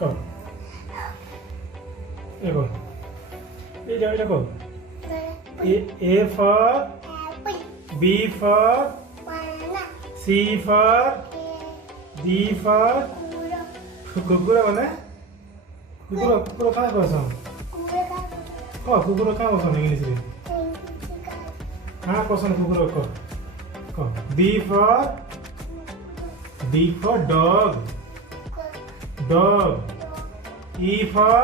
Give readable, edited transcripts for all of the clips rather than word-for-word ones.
कहो देखो ये देखो A for B for C for D for कुकुर बोले कुकुर कहाँ बसो कहो कुकुर कहाँ बसो इंग्लिश में कहाँ बसो कुकुर कहो D for dog E for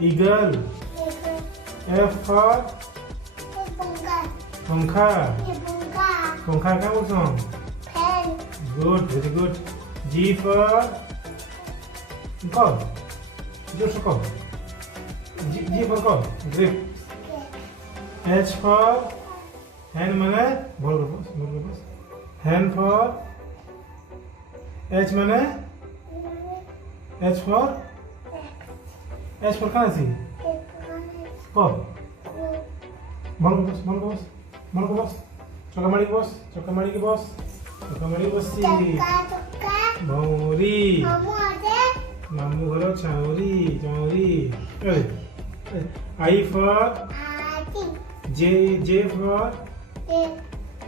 eagle F for पंखा कहाँ बसो good very good G for कहो जोश कहो G for कहो grip H for hand माने बोल बस hand for H माने H for कहाँ सी कहो बोल बस चौका मारी की बस सी भौरी मामू घर छौरी I for J for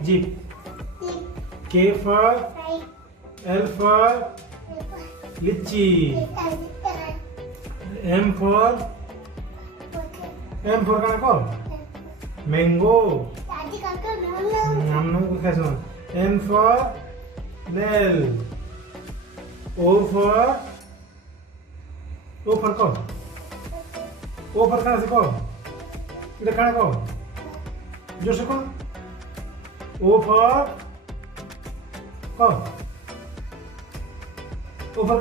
jeep K for L for लीची M for कहाँ को mango N for nail O for कौन O for कहाँ से कौन इधर कहाँ कौन जोश कौन O for कौन O for